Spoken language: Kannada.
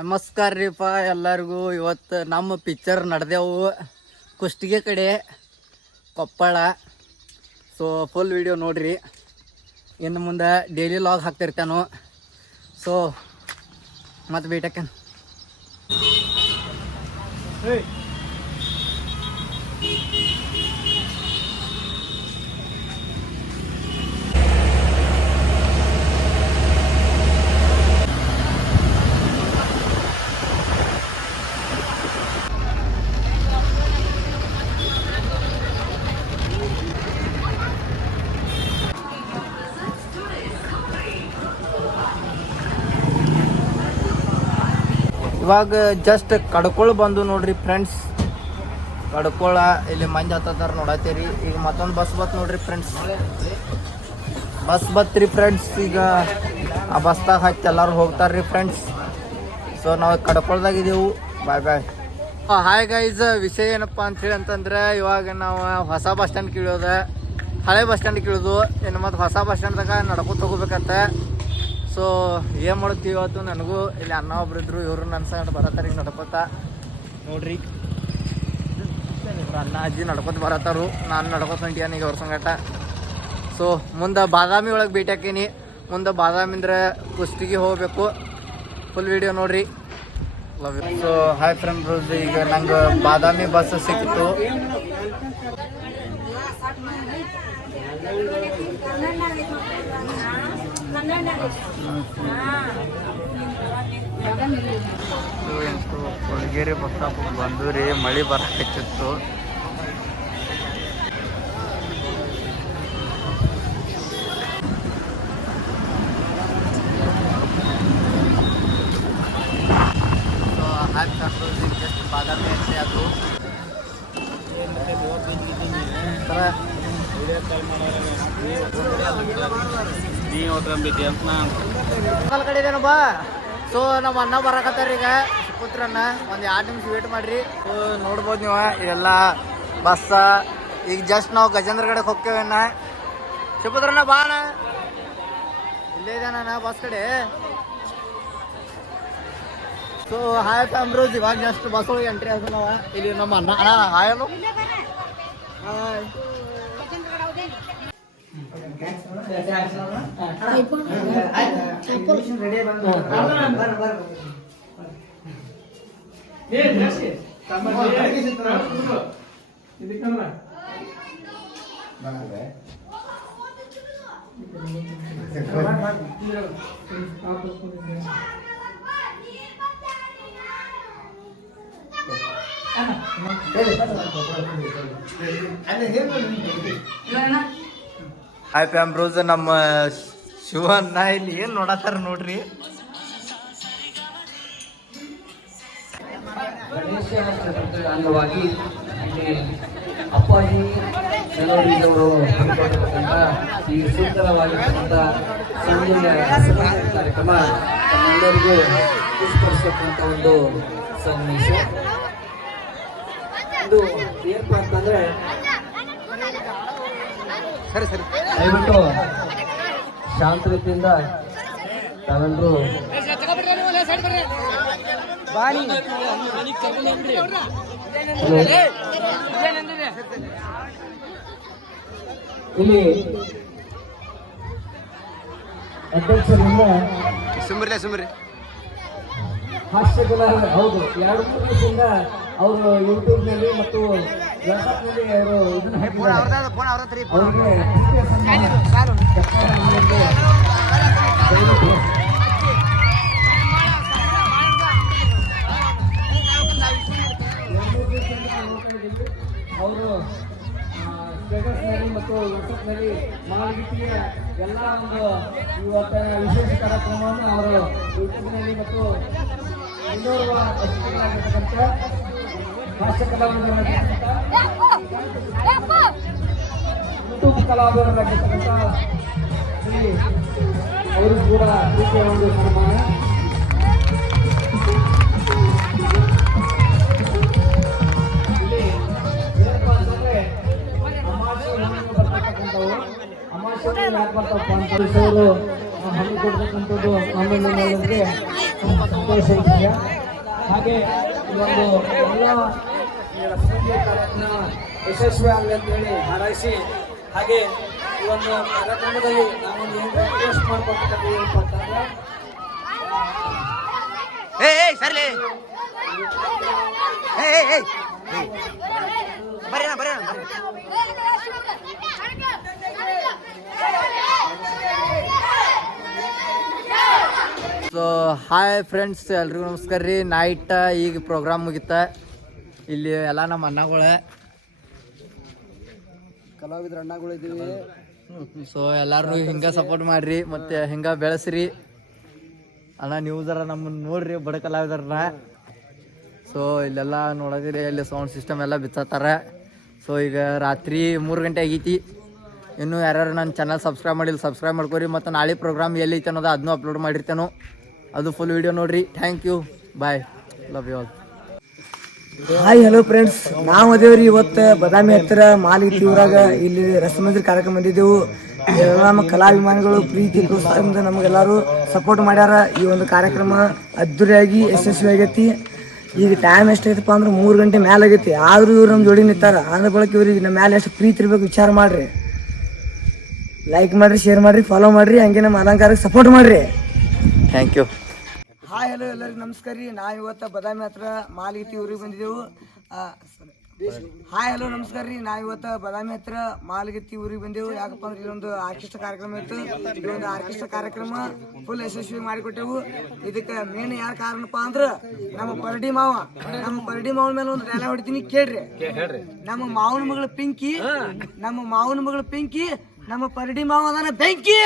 ನಮಸ್ಕಾರ ರೀಪ್ಪ ಎಲ್ಲರಿಗೂ. ಇವತ್ತು ನಮ್ಮ ಪಿಕ್ಚರ್ ನಡೆದೆವು ಕುಷ್ಟಗಿ ಕಡೆ, ಕೊಪ್ಪಳ. ಸೊ ಫುಲ್ ವಿಡಿಯೋ ನೋಡ್ರಿ. ಇನ್ನು ಮುಂದೆ ಡೈಲಿ ಲಾಗ್ ಹಾಕ್ತಿರ್ತಾನು. ಸೊ ಮತ್ತೆ ಬೇಟಕ್ಕೆ ಇವಾಗ ಜಸ್ಟ್ ಕಡ್ಕೊಳ್ ಬಂದು ನೋಡ್ರಿ ಫ್ರೆಂಡ್ಸ್. ಕಡ್ಕೊಳ ಇಲ್ಲಿ ಮಂದಿ ಹತ್ತಾರ ನೋಡತ್ತೀರಿ. ಈಗ ಮತ್ತೊಂದು ಬಸ್ ಬತ್ ನೋಡ್ರಿ ಫ್ರೆಂಡ್ಸ್. Bus ಬತ್ರಿ friends. ಈಗ ಆ ಬಸ್ದಾಗ ಹತ್ತಿ ಎಲ್ಲರೂ ಹೋಗ್ತಾರ್ರಿ ಫ್ರೆಂಡ್ಸ್. ಸೊ ನಾವು ಕಡ್ಕೊಳ್ದಾಗಿದ್ದೀವಿ. ಬಾಯ್ ಬಾಯ್. ಹಾಯ್ ಗೈಸ್, ವಿಷಯ ಏನಪ್ಪ ಅಂಥೇಳಿ ಅಂತಂದ್ರೆ, ಇವಾಗ ನಾವು ಹೊಸ ಬಸ್ ಸ್ಟ್ಯಾಂಡ್ ಕೀಳೋದ, ಹಳೆ ಬಸ್ ಸ್ಟ್ಯಾಂಡ್ ಕೀಳೋದು. ಇನ್ನು ಮತ್ತು ಹೊಸ ಬಸ್ ಸ್ಟ್ಯಾಂಡ್ದಾಗ ನಡ್ಕೊತ ಹೋಗ್ಬೇಕಂತ. ಸೊ ಏನು ಮಾಡ್ತೀವಿ ಇವತ್ತು? ನನಗೂ ಇಲ್ಲಿ ಅಣ್ಣ ಒಬ್ರು ಇದ್ರು, ಇವರು ನನ್ನ ಸಂಗಡ ಬರತ್ತಾರ. ಈಗ ನಡ್ಕೊತ ನೋಡ್ರಿ, ಇವ್ರು ಅಣ್ಣ ಅಜ್ಜಿ ನಡ್ಕೊತ ಬರತ್ತಾರು. ನಾನು ನಡ್ಕೊತ ಹೊಂಟೀನಿ ಈಗ ಅವ್ರ ಸಂಗಟ. ಸೊ ಮುಂದೆ ಬಾದಾಮಿ ಒಳಗೆ ಭೇಟಿ ಹಾಕೀನಿ. ಮುಂದೆ ಬಾದಾಮಿಂದ್ರೆ ಕುಷ್ಟಗಿ ಹೋಗಬೇಕು. ಫುಲ್ ವಿಡಿಯೋ ನೋಡ್ರಿ. Love you. So hi friends, ಈಗ ನಂಗೆ ಬಾದಾಮಿ ಬಸ್ ಸಿಕ್ಕಿತು. ಕೊಳಗೇರಿ ಬಸ್ ಸ್ಟಾಪ್ ಬಂದು ರೀ, ಮಳೆ ಬರಕತ್ತಿತ್ತು. ಸೊ ಹಾಯ್ ಫ್ರೆಂಡ್ಸ್, ಜಸ್ಟ್ ಬಾದಾಮಿ ಎಂಟ್ರಿ ಅದು. ಕಡೆ ಇದೇನಪ್ಪ. ಸೊ ನಮ್ಮ ಅಣ್ಣ ಬರಕತ್ತಾರ ಈಗ, ಸುಪುತ್ರನ್ನ. ಒಂದು 2 ನಿಮಿಷ ವೇಟ್ ಮಾಡ್ರಿ. ಸೊ ನೋಡ್ಬೋದು ನೀವು ಇದೆಲ್ಲ ಬಸ್. ಈಗ ಜಸ್ಟ್ ನಾವು ಗಜೇಂದ್ರಗಡಕ್ಕೆ ಹೋಗ್ತೇವಣ್ಣ. ಸುಪುತ್ರಣ್ಣ ಬಾ ಅಣ್ಣ, ಇಲ್ಲೇ ಇದ್ದಾನ ಬಸ್ ಕಡೆ. ಸೊ ಹಾಯ್ ಫ್ಯಾಮ್ರೋಸ್, ಇವಾಗ ಜಸ್ಟ್ ಬಸ್ ಒಳಗೆ ಎಂಟ್ರಿ ಆದ ನಾವು. ಇಲ್ಲಿ ನಮ್ಮ ಅಣ್ಣ. ಅಣ್ಣ ಹಾಯ್ ಅನ್ನು. ಹಾಯ್. ಹಾಯ್ ಫ್ಯಾಮ್ರೋಸ್, ನಮ್ಮ ಶಿವಣ್ಣ ಇಲ್ಲಿ ಏನು ನೋಡತ್ತಾರ ನೋಡ್ರಿ. ಗಣೇಶ ಚತುರ್ಥಿ ಅಂಗವಾಗಿ ಇಲ್ಲಿ ಅಪ್ಪಾಜಿ ಅವರು ಹಮ್ಮಿಕೊಂಡಿರತಕ್ಕಂಥ ಈ ಸುಂದರವಾಗಿರ್ತಕ್ಕಂಥ ಸಂಜೆಯ ಕಾರ್ಯಕ್ರಮ ನಮ್ಮೆಲ್ಲರಿಗೂ ಪುಷ್ಕರಿಸತಕ್ಕಂಥ ಒಂದು ಸನ್ನಿವೇಶ. ಇದು ಏನಪ್ಪ ಅಂತಂದ್ರೆ, ಸರಿ ಸರಿ ದಯವಿಟ್ಟು ಶಾಂತ ರೀತಿಯಿಂದ ತಾವೆಲ್ಲರೂ ಇಲ್ಲಿ ಅಧ್ಯಕ್ಷರಿಂದ ಸುಮ್ರಿ ಹಾಸ್ಯ ಕಲಾ. ಹೌದು, 2-3 ದಿವಸದಿಂದ ಅವರು ಯೂಟ್ಯೂಬ್ನಲ್ಲಿ ಮತ್ತು ವಾಟ್ಸಪ್ನಲ್ಲಿ ಅವರು ಇದನ್ನು ಹಾಕಿದ್ದಾರೆ. ಅವ್ರಿಗೆ ಅವರು ಸ್ಟೇಟಸ್ನಲ್ಲಿ ಮತ್ತು ವಾಟ್ಸಪ್ನಲ್ಲಿ ಮಾಹಿತಿಯ ಎಲ್ಲ ಒಂದು ಇವತ್ತಿನ ವಿಶೇಷ ಕಾರ್ಯಕ್ರಮವನ್ನು ಅವರು ಯೂಟ್ಯೂಬ್ನಲ್ಲಿ ಮತ್ತು ಇನ್ನೋರ್ವ ಅತಿಥಿಗಳಾಗಿರ್ತಕ್ಕಂಥ ಹಾಸ್ಯ ಕಲಾವಿದರಾಗಿರ್ತಕ್ಕಂಥ ಯೂಟ್ಯೂಬ್ ಕಲಾವಿದರಾಗಿರ್ತಕ್ಕಂಥ ಅವರು ಕೂಡ ರೀತಿಯ ಒಂದು ಸನ್ಮಾನ. ಇಲ್ಲಿ ಏನಪ್ಪ ಅಂತಂದ್ರೆ, ಅಮಾವಾಸ್ಯೆ ಬರ್ತಕ್ಕಂಥವು. ಅಮಾವಾಸ್ಯೆ ಯಾಕೆ ಬರ್ತಾವಪ್ಪ ಅಂತ ಹಮ್ಮಿಕೊಡ್ತಕ್ಕಂಥದ್ದು ನಮ್ಮೆಲ್ಲರಿಗೆ ಸಂತೋಷ ಇದೆಯಾ. ಹಾಗೆ ಈ ಒಂದು ಎಲ್ಲ ಸಂಜೆ ಕಾರ್ಯಕ್ರಮ ಯಶಸ್ವಿ ಆಗಲಿ ಅಂತೇಳಿ ಹಾರೈಸಿ, ಹಾಗೆ ಈ ಒಂದು ಕಾರ್ಯಕ್ರಮದಲ್ಲಿ ನಾವೊಂದು ಏನು ರಿಕ್ವೆಸ್ಟ್ ಮಾಡ್ಕೊಳ್ತಕ್ಕಂಥ ಏನಪ್ಪ ಅಂತಂದ್ರೆ ಸರ್ಲಿ ಸೊ ಹಾಯ್ ಫ್ರೆಂಡ್ಸ್, ಎಲ್ರಿಗೂ ನಮಸ್ಕಾರ ರೀ. ನೈಟ್ ಈಗ ಪ್ರೋಗ್ರಾಮ್ ಮುಗಿತ. ಇಲ್ಲಿ ಎಲ್ಲ ನಮ್ಮ ಅಣ್ಣಗಳೇ ಕಲಾವಿದ್ರ ಅಣ್ಣಗಳಿದ್ದೀವಿ. ಸೊ ಎಲ್ಲಾರು ಹಿಂಗ ಸಪೋರ್ಟ್ ಮಾಡ್ರಿ, ಮತ್ತೆ ಹಿಂಗ ಬೆಳೆಸ್ರಿ ಅಣ್ಣ. ನೀವು ಜರ ನಮ್ಮನ್ನ ನೋಡ್ರಿ, ಬಡ ಕಲಾವಿದರನ್ನ. ಸೊ ಇಲ್ಲೆಲ್ಲ ನೋಡೋದಿರಿ, ಇಲ್ಲಿ ಸೌಂಡ್ ಸಿಸ್ಟಮ್ ಎಲ್ಲ ಬಿಚ್ಚತ್ತಾರ. ಸೊ ಈಗ ರಾತ್ರಿ 3 ಗಂಟೆ ಆಗೈತಿ. ಇನ್ನೂ ಯಾರ್ಯಾರು ನನ್ನ ಚಾನಲ್ ಸಬ್ಸ್ಕ್ರೈಬ್ ಮಾಡಿಲ್ಲ ಸಬ್ಸ್ಕ್ರೈಬ್ ಮಾಡ್ಕೊರಿ. ಮತ್ತು ನಾಳೆ ಪ್ರೋಗ್ರಾಮ್ ಎಲ್ಲಿ ಐತೆ ಅನ್ನೋದು ಅದನ್ನೂ ಅಪ್ಲೋಡ್ ಮಾಡಿರ್ತೇನೆ. ಅದು ಫುಲ್ ವಿಡಿಯೋ ನೋಡ್ರಿ. Thank you, bye, love you all. Hi hello friends, ನಾವು ಅದೇವ್ರಿ ಇವತ್ತು ಬದಾಮಿ ಹತ್ತಿರ ಮಾಲಿಗತ್ತಿ ಊರಾಗ ಇಲ್ಲಿ ರಸಮಂದಿರ ಕಾರ್ಯಕ್ರಮ ಬಂದಿದ್ದೆವು. ಎಲ್ಲ ನಮ್ಮ ಕಲಾಭಿಮಾನಿಗಳು ಪ್ರೀತಿ ಪ್ರೋತ್ಸಾಹದಿಂದ ನಮಗೆಲ್ಲರೂ ಸಪೋರ್ಟ್ ಮಾಡ್ಯಾರ. ಈ ಒಂದು ಕಾರ್ಯಕ್ರಮ ಅದ್ದೂರಿಯಾಗಿ ಯಶಸ್ವಿ ಆಗೈತಿ. ಈಗ ಟೈಮ್ ಎಷ್ಟೈತಪ್ಪ ಅಂದ್ರೆ 3 ಗಂಟೆ ಮ್ಯಾಲೆ ಆಗೈತಿ. ಆದ್ರೂ ಇವ್ರು ನಮ್ಮ ಜೋಡಿ ನಿಂತಾರ. ಅಂದ್ರ ಬಳಕ ಇವ್ರಿಗೆ ನಮ್ಮ ಮ್ಯಾಲೆ ಎಷ್ಟು ಪ್ರೀತಿ ಇರ್ಬೇಕು ವಿಚಾರ ಮಾಡ್ರಿ. ಲೈಕ್ ಮಾಡ್ರಿ, ಶೇರ್ ಮಾಡ್ರಿ, ಫಾಲೋ ಮಾಡ್ರಿ, ಹಂಗೆ ನಮ್ಮ ಅಲಂಕಾರಕ್ಕೆ ಸಪೋರ್ಟ್ ಮಾಡ್ರಿ. Thank you. ಹಾಯ್ ಹಲೋ ಎಲ್ಲರಿಗೂ ನಮಸ್ಕಾರ ರೀ. ನಾವು ಇವತ್ತು ಬದಾಮಿ ಹತ್ರ ಮಾಲಿಗತ್ತಿ ಊರಿಗೆ ಬಂದಿದ್ದೆವು. ಹಾಯ್ ಹಲೋ ನಮಸ್ಕಾರ ರೀ. ನಾವು ಇವತ್ತು ಬದಾಮಿ ಹತ್ರ ಮಾಲಿಗತ್ತಿ ಊರಿಗೆ ಬಂದೆವು. ಯಾಕಪ್ಪ ಅಂದ್ರೆ ಇಲ್ಲೊಂದು ಆರ್ಕೆಸ್ಟ್ರಾ ಕಾರ್ಯಕ್ರಮ ಇತ್ತು. ಈ ಒಂದು ಆರ್ಕೆಸ್ಟ್ರಾ ಕಾರ್ಯಕ್ರಮ ಫುಲ್ ಯಶಸ್ವಿ ಮಾಡಿಕೊಟ್ಟೆವು. ಇದಕ್ಕೆ ಮೇನ್ ಯಾರು ಕಾರಣಪ್ಪ ಅಂದ್ರೆ ನಮ್ಮ ಪರಡಿ ಮಾವ. ನಮ್ಮ ಪರಡಿ ಮಾವನ ಮೇಲೆ ಒಂದು ಡೈಲಾಗ್ ಹೊಡಿತೀನಿ, ಕೇಳ್ರಿ. ನಮ್ಮ ಮಾವನ ಮಗಳು ಪಿಂಕಿ, ನಮ್ಮ ಮಾವನ ಮಗಳು ಪಿಂಕಿ, ನಮ್ಮ ಪರಡಿ ಮಾವ ಅದಾನ ಬೆಂಕಿ.